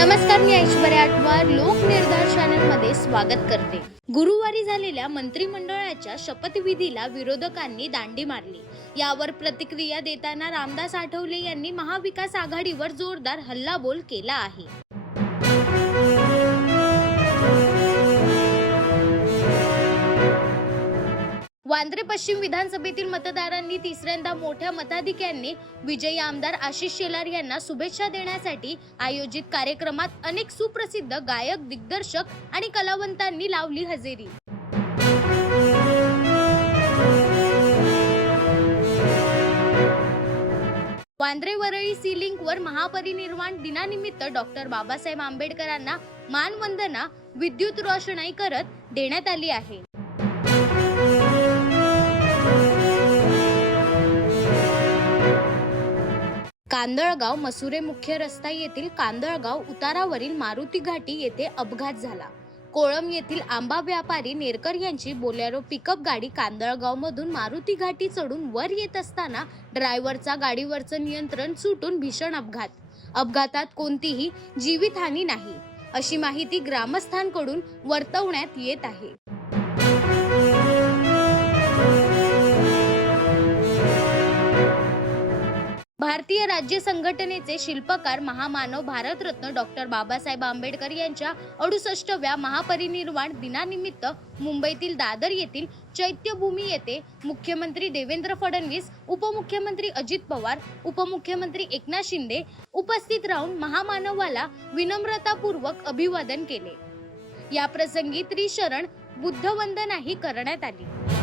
नमस्कार मी ऐश्वर्या आठवार लोक निर्दर्शनांमध्ये स्वागत करते. गुरुवारी झालेल्या मंत्रिमंडळाच्या शपथविधीला विरोधकांनी दांडी मारली. यावर प्रतिक्रिया देताना रामदास आठवले यांनी महाविकास आघाडीवर जोरदार हल्लाबोल केला आहे. वांद्रे पश्चिम विधानसभेतील मतदारांनी तिसऱ्यांदा मोठ्या मताधिक्यांनी विजयी आमदार आशिष शेलार यांना शुभेच्छा देण्यासाठी आयोजित कार्यक्रमात अनेक सुप्रसिद्ध गायक दिग्दर्शक आणि कलावंतांनी लावली हजेरी. वांद्रे वरळी सी लिंक वर महापरिनिर्वाण दिनानिमित्त डॉक्टर बाबासाहेब आंबेडकरांना मानवंदना विद्युत रोषणाई करत देण्यात आली आहे. कांदळगाव मसुरे मुख्य रस्ता येथील कांदळगाव उतारावरील मारुती घाटी येथे अपघात झाला. कोळम येथील आंबा व्यापारी नेरकर यांची बोलेरो पिकअप गाडी कांदळगाव मधून मारुती घाटी चढून वर येत असताना ड्रायव्हरचा गाडीवरचं नियंत्रण सुटून भीषण अपघात. अपघातात कोणतीही जीवितहानी नाही. अशी माहिती ग्रामस्थांकडून वर्तवण्यात येत आहे. भारतीय राज्य संघटनेचे शिल्पकार महामानव भारतरत्न डॉक्टर बाबासाहेब आंबेडकर यांच्या अडुसष्टव्या महापरिनिर्वाण दिनानिमित्त मुंबईतील दादर येथील चैत्यभूमी येथे मुख्यमंत्री देवेंद्र फडणवीस उपमुख्यमंत्री अजित पवार उपमुख्यमंत्री एकनाथ शिंदे उपस्थित राहून महामानवाला विनम्रतापूर्वक अभिवादन केले. या प्रसंगी त्रिशरण बुद्धवंदनाही करण्यात आली.